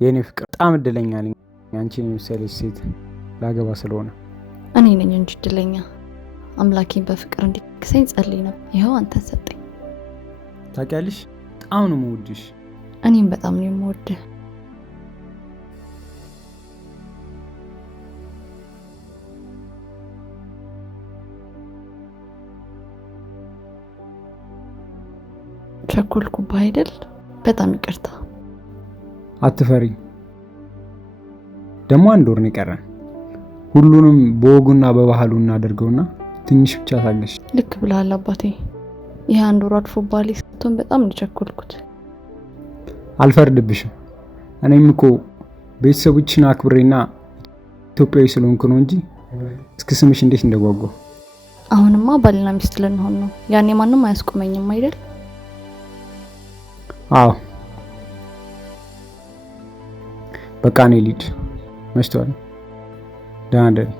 የኔ ፍቅር በጣም እድለኛ ነኝ አንቺን የመሰለች ሴት ላገባ ስለሆነ። እኔ ነኝ እንጂ እድለኛ። አምላኬን በፍቅር እንዲክሰኝ ጸልይ ነበር። ይኸው አንተን ሰጠኝ። ታውቂያለሽ፣ በጣም ነው የምወድሽ። እኔም በጣም ነው የምወድህ። ቸኮልኩብህ አይደል? በጣም ይቅርታ። አትፈሪ። ደግሞ አንድ ወር ነው የቀረን። ሁሉንም በወጉና በባህሉ እናደርገውና ትንሽ ብቻ ታገሽ። ልክ ብለሃል አባቴ። ይሄ አንድ ወር አልፎብሃል ስትሆን በጣም ነው ቸኮልኩት። አልፈርድብሽም። እኔም እኮ ቤተሰቦችን አክብሬና ኢትዮጵያዊ ስለሆንኩ ነው እንጂ እስከ ስምሽ እንዴት እንደጓጓው። አሁንማ ባልና ሚስት ልንሆን ነው። ያኔ ማንም አያስቆመኝም አይደል? አዎ በቃ እኔ ልሂድ፣ መሽቷል። ደህና ደሪ።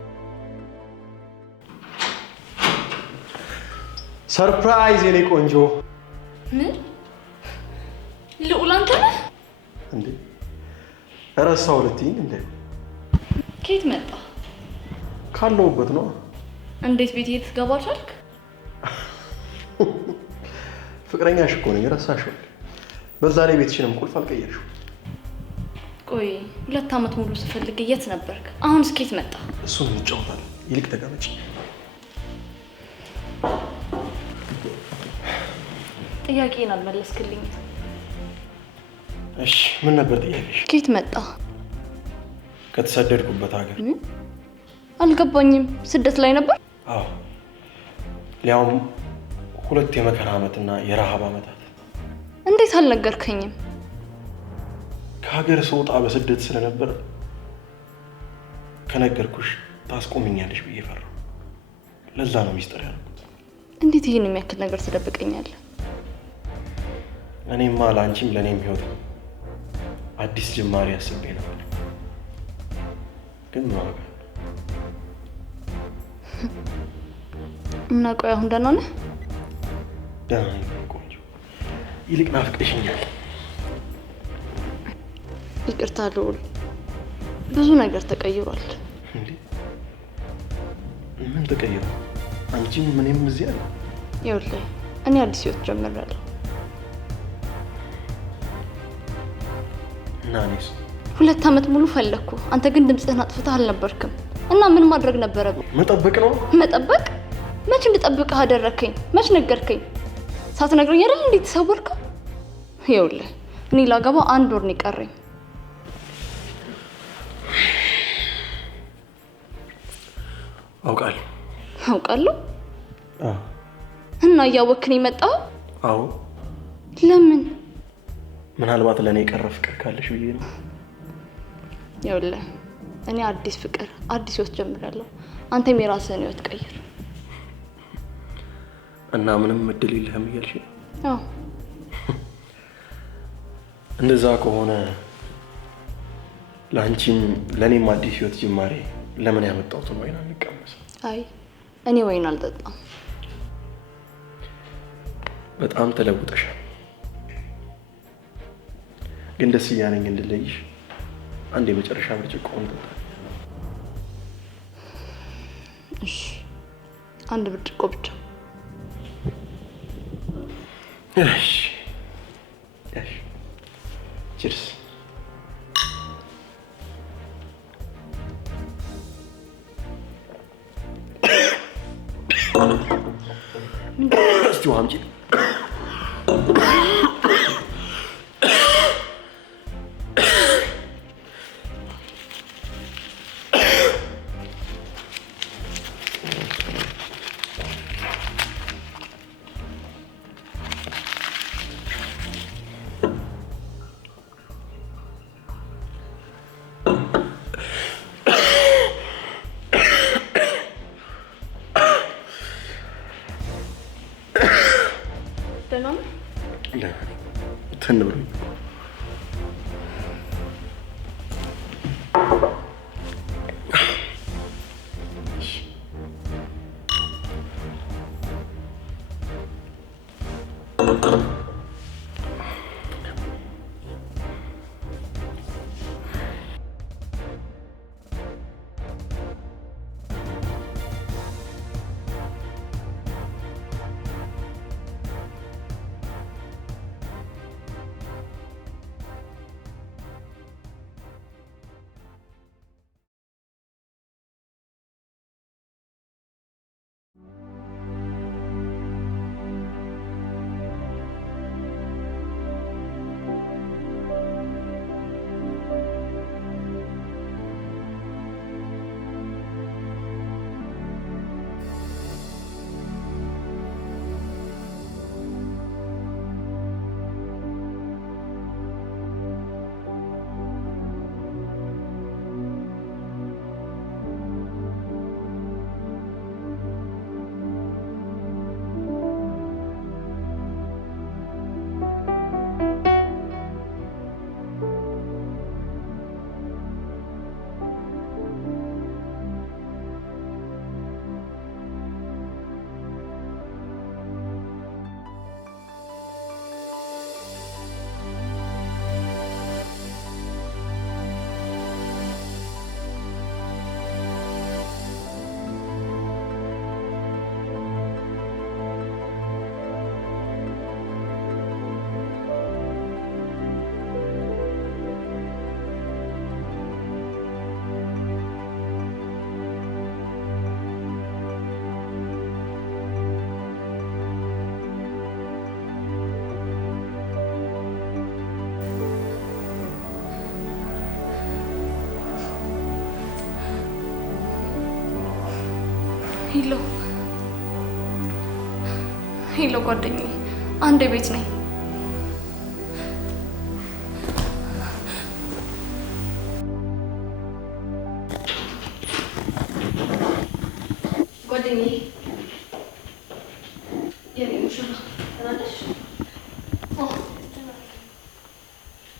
ሰርፕራይዝ የኔ ቆንጆ። ምን ልዑል አንተ ነህ እንዴ? እረሳው ልትይኝ እንዴ? ከየት መጣ? ካለሁበት ነው። እንዴት ቤት ልትገባ ቻልክ? ፍቅረኛሽ እኮ ነኝ፣ ረሳሽው? በዛ ላይ ቤትሽንም ቁልፍ አልቀየርሽው። ቆይ 2 ዓመት ሙሉ ስፈልግ የት ነበርክ? አሁን እስከየት መጣ? እሱን እንጫወታለን። ይልቅ ተቀመጪ። ጥያቄን አልመለስክልኝ። እሺ ምን ነበር ጥያቄሽ? ከየት መጣ? ከተሰደድኩበት ሀገር። አልገባኝም። ስደት ላይ ነበር? አዎ፣ ሊያውም 2 የመከራ ዓመትና የረሃብ ዓመታት። እንዴት አልነገርከኝም? ከሀገር ስወጣ በስደት ስለነበር ከነገርኩሽ ታስቆምኛለሽ ብዬ ፈራሁ። ለዛ ነው ሚስጥር ያልኩት። እንዴት ይሄን የሚያክል ነገር ትደብቀኛለህ? እኔማ ለአንቺም ለእኔም ህይወት አዲስ ጅማሬ አስቤ ነበር፣ ግን ማወቅ እና ቆይ አሁን ደህና ነህ? ደህና ነኝ ቆንጆ። ይልቅ ናፍቀሽኛል። ይቅርታ ልዑል፣ ብዙ ነገር ተቀይሯል። እንዴ ምን ተቀየረ? አንቺም ምንም እዚህ አለ? ይኸውልህ እኔ አዲስ ህይወት ጀምሬያለሁ። እና እኔስ 2 ዓመት ሙሉ ፈለግኩ። አንተ ግን ድምፅህን አጥፍተህ አልነበርክም። እና ምን ማድረግ ነበረብኝ? መጠበቅ ነው። መጠበቅ? መች እንድጠብቅህ አደረከኝ? መች ነገርከኝ? ሳትነግረኝ አይደል እንዴ ተሰወርከው? ይኸውልህ እኔ ላገባ 1 ወር ነው የቀረኝ። አውቃለሁ። እና እያወክን የመጣው? አዎ። ለምን? ምናልባት ለእኔ የቀረ ፍቅር ካለሽ ብዬ ነው። ይኸውልህ እኔ አዲስ ፍቅር አዲስ ህይወት ጀምራለሁ። አንተም የራስህን ህይወት ቀይር። እና ምንም እድል የለህም እያልሽ? አዎ። እንደዛ ከሆነ ለአንቺም ለእኔም አዲስ ህይወት ጅማሬ ለምን ያመጣሁትን ወይን አንቀመስም? አይ እኔ ወይን አልጠጣም። በጣም ተለውጠሻል። ግን ደስ እያለኝ እንድለይሽ አንድ የመጨረሻ ብርጭቆ እንጠጣ። እሺ 1 ብርጭቆ ብቻ። እሺ እሺ። ቺርስ። እስቲ ውሃ አምጪ። ተንብሩ ሄሎ ሄሎ፣ ጓደኛዬ አንዴ ቤት ነኝ። ጓደኛዬ የኔ ሙሽራ ተናደሽ?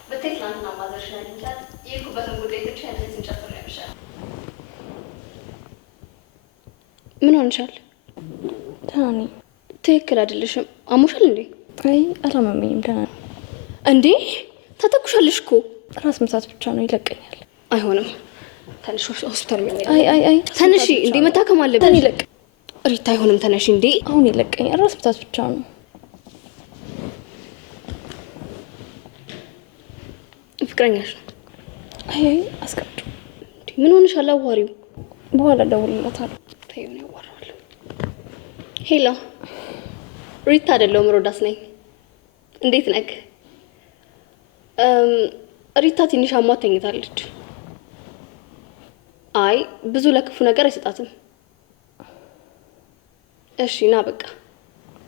በተለይ ትናንትና ማዘርሽ ላይ እንጃት የሄድኩበትን ጉዳይ ትቼ እንደዚህ እንጨፍር ያምሻል። ምን ሆንሻል? ደህና ነኝ። ትክክል አይደለሽም። አሞሻል እንዴ? አይ አላመመኝም፣ ደህና ነኝ። እንዴ ተተኩሻለሽ እኮ። ራስ ምታት ብቻ ነው፣ ይለቀኛል። አይሆንም፣ ተነሽ ሆስፒታል። አይ ተነሺ፣ እንዴ መታከም አለብሽ። ይለቅ ሪታ፣ አይሆንም፣ ተነሺ። እንዴ አሁን ይለቀኛል፣ ራስ ምታት ብቻ ነው። ፍቅረኛሽ ነው? አይ አስቀምጪ። ምን ሆነሻል? አዋሪው። በኋላ እደውልለታለሁ። ተይው፣ ነው ያዋራዋለሁ። ሄሎ ሪታ አይደለሁም፣ ሮዳስ ነኝ። እንዴት ነህ? ሪታ ትንሽ አሟት ተኝታለች። አይ ብዙ ለክፉ ነገር አይሰጣትም። እሺ ና በቃ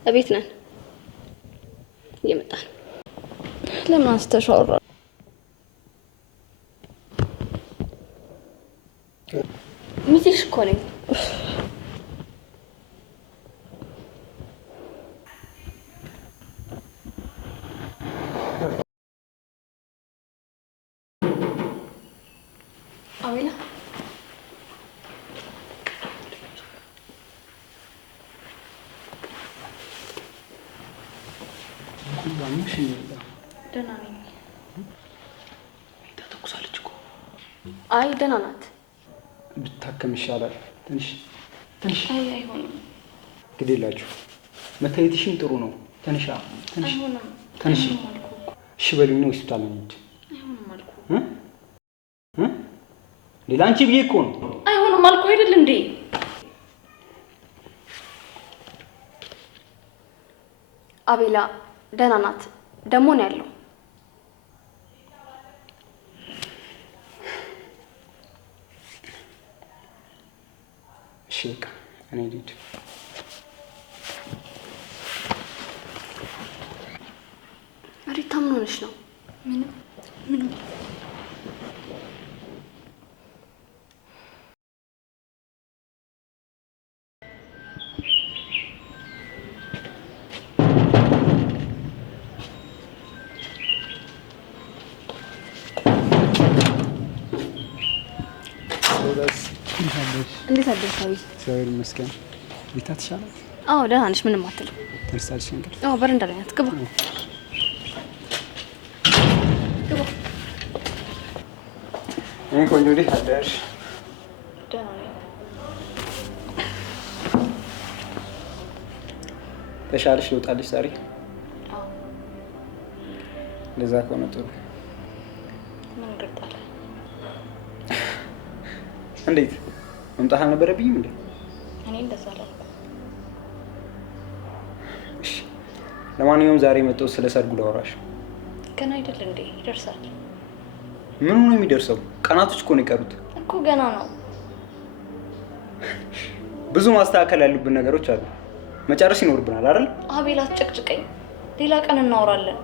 እቤት ነን፣ እየመጣን። ለምን አንስተሽ አወራ? ሚዜሽ እኮ ነኝ። አቤላ ደህና ነኝ። ተተኩሳለች እኮ። አይ ደህና ናት። ብታከም ይሻላል። ትንሽ አይ አይሆንም። ግድ የላችሁ መታየትሽም ጥሩ ነው። ትንሽ አይሆንም። ትንሽ እሺ በሉኝ ነው ሆስፒታል ነው እንጂ አይሆንም አልኩ። ሌላ አንቺ ብዬ እኮ ነው። አይሆንም አልኩ አይደል እንዴ? አቤላ ደህና ናት። ደሞ ነው ያለው። እሺ በቃ እኔ ልሂድ። ሪታ ምን ሆነሽ ነው? ምንም እንዴት አደርሽ? እግዚአብሔር ይመስገን። ሪታ ትሻላት? አዎ ደህና ነሽ፣ ምንም አትልም። ተነሳልሽ እንግዲህ? አዎ በረንዳ ላይ ናት። ግባ ግባ። እኔ ቆንጆ እንዴት አደርሽ? ደህና ነኝ። ተሻለሽ? ልውጣልሽ ዛሬ? አዎ እንደዛ ከሆነ ጥሩ። ምን ገርጣለ? እንዴት መምጣት አልነበረብኝም እንዴ? እኔ እንደዛ አላልኩም። እሺ ለማንኛውም ዛሬ መጣሁ ስለ ሰርጉ ላወራሽ። ገና አይደል እንዴ? ይደርሳል። ምን ነው የሚደርሰው? ቀናቶች እኮ ነው የቀሩት። እኮ ገና ነው። ብዙ ማስተካከል ያሉብን ነገሮች አሉ። መጨረስ ይኖርብናል አይደል? አቤላ አትጨቅጭቀኝ። ሌላ ቀን እናወራለን።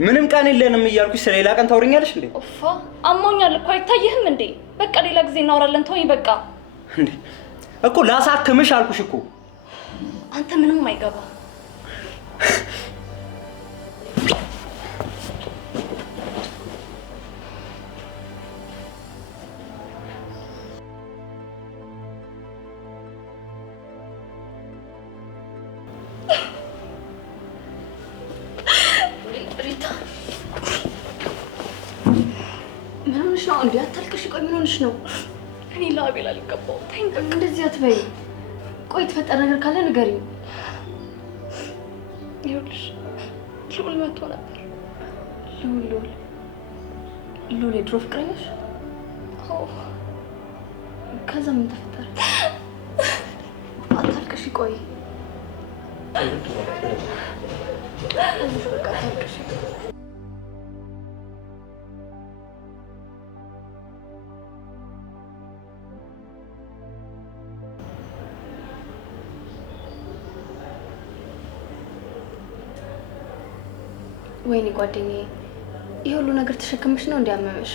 ምንም ቀን የለንም እያልኩሽ ስለ ሌላ ቀን ታወሪኛለሽ እንዴ? ኦፋ አሞኛል እኮ አይታየህም እንዴ? በቃ ሌላ ጊዜ እናወራለን። ተወኝ በቃ። እንዴ እኮ ላሳክምሽ አልኩሽ እኮ። አንተ ምንም አይገባ። ሪታ ምን ሆነሽ ነው እንዴ? አታልቅሽ። ቆይ ምን ሆነሽ ነው? እኔ ለአቤል አልገባውም። ተይኝ በቃ። እንደዚህ አትበይ። ቆይ የተፈጠረ ነገር ካለ ንገሪኝ። ይኸውልሽ ልዑል መጥቶ ነበር። ልዑል የድሮ ፍቅረኛሽ? አዎ። ከዛ ምን ተፈጠረ? አታልቅሽ። ቆይ በቃ አታልቅሽ። ወይኔ ጓደኛዬ፣ ይሄ ሁሉ ነገር ተሸክመሽ ነው እንዲያመመሽ?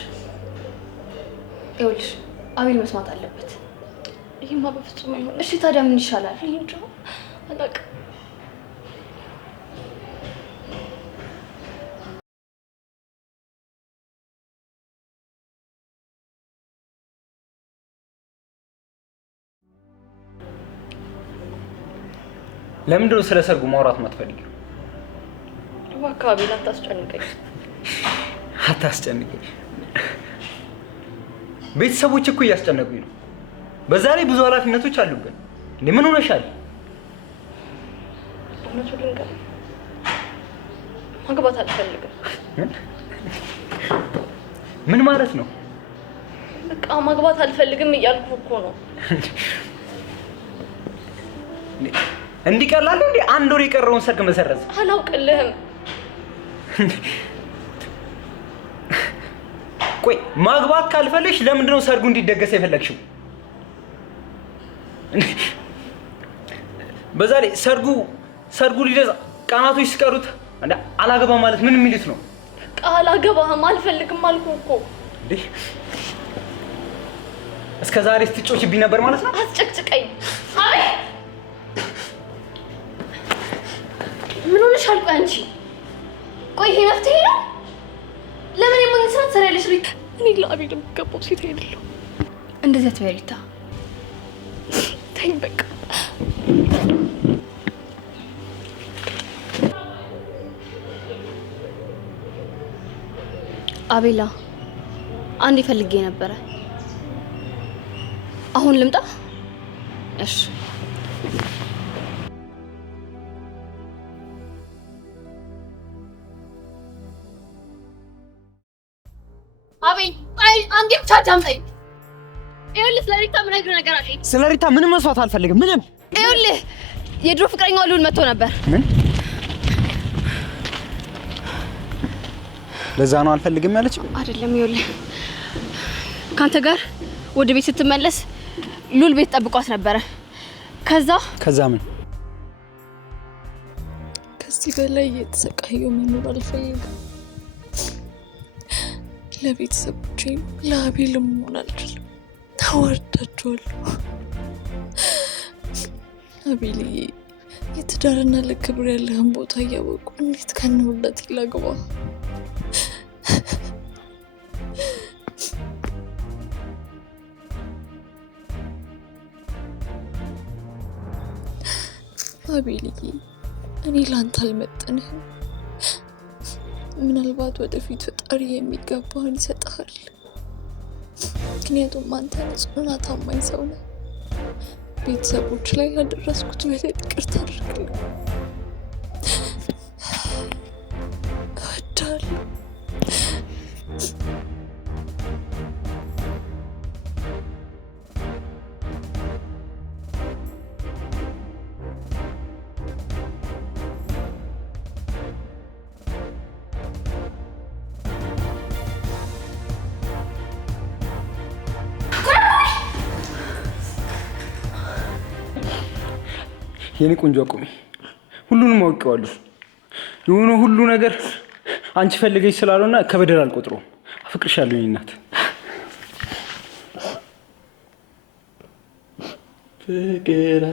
ይኸውልሽ አቤል መስማት አለበት። ይሄማ በፍጹም አይሆንም። እሺ ታዲያ ምን ይሻላል? እንጃ አላውቅም። ለምንድን ነው ስለ ሰርጉ ማውራት የማትፈልጊው? እባክህ አቤል አታስጨንቀኝ። አታስጨንቀኝ። ቤተሰቦች እኮ እያስጨነቁኝ ነው። በዛ ላይ ብዙ ኃላፊነቶች አሉብን። እንዴ ምን ሆነሻል? እውነቱን ልንገርህ፣ ማግባት አልፈልግም። ምን ማለት ነው? በቃ ማግባት አልፈልግም እያልኩ እኮ ነው። እንዲቀላል እንዴ አንድ ወር የቀረውን ሰርግ መሰረዝ? አላውቅልህም። ቆይ ማግባት ካልፈለግሽ ለምንድን ነው ሰርጉ እንዲደገስ የፈለግሽው? በዛ ላይ ሰርጉ ሊደርስ ቀናቶች ሲቀሩት እንዴ አላገባ ማለት ምን የሚሉት ነው? አላገባህም አልፈልግም አልኩ እኮ። እንዴ እስከ ዛሬ ስትጮችብኝ ነበር ማለት ነው? አስጨቅጭቀኝ። አይ ምን ሆነሻል? ቆይ አንቺ ቆይ ይሄ መፍትሄ ነው? ለምን የሞኝ ስራ ትሰሪያለሽ ሪታ? እኔ ለአቤል የምገባው ሴት አይደለሁ። እንደዚህ አትበይ ሪታ። ተይኝ በቃ። አቤላ አንዴ ፈልጌ ነበረ። አሁን ልምጣ? እሺ አቤል አይ አንዴ ብቻ አዳምጠኝ። ይኸውልህ ስለ ሪታ የምነግርህ ነገር አለኝ። ስለ ሪታ ምንም መስዋዕት አልፈልግም። ምንም ይኸውልህ የድሮ ፍቅረኛው ልዑል መጥቶ ነበር። ምን? ለዛ ነው አልፈልግም ያለች? አይደለም ይኸውልህ ካንተ ጋር ወደ ቤት ስትመለስ ልዑል ቤት ጠብቋት ነበረ። ከዛ ምን? ከዚህ በላይ የተሰቃየው መኖር አልፈልግም። ለቤተሰቦቼም ለአቤልም መሆን አልችልም። ተዋርዳቸዋለሁ። አቤልዬ የትዳርና ለክብር ያለህን ቦታ እያወቁ እንዴት ከንውለት ይላግባ? አቤልዬ እኔ ላንተ አልመጥንህም። ምናልባት ወደፊት ፈጣሪ የሚገባህን ይሰጥሃል። ምክንያቱም አንተ ንጹህና ታማኝ ሰው ነህ። ቤተሰቦች ላይ ያደረስኩት በደል ይቅርታ አድርግልኝ። እወድሃለሁ። የኔ ቆንጆ አቁሚ። ሁሉንም አውቄዋለሁ። የሆነ ሁሉ ነገር አንቺ ፈልገሽ ስላልሆነ ከበደል አልቆጥረውም። አፍቅርሻለሁ የኔ እናት። ፍቅር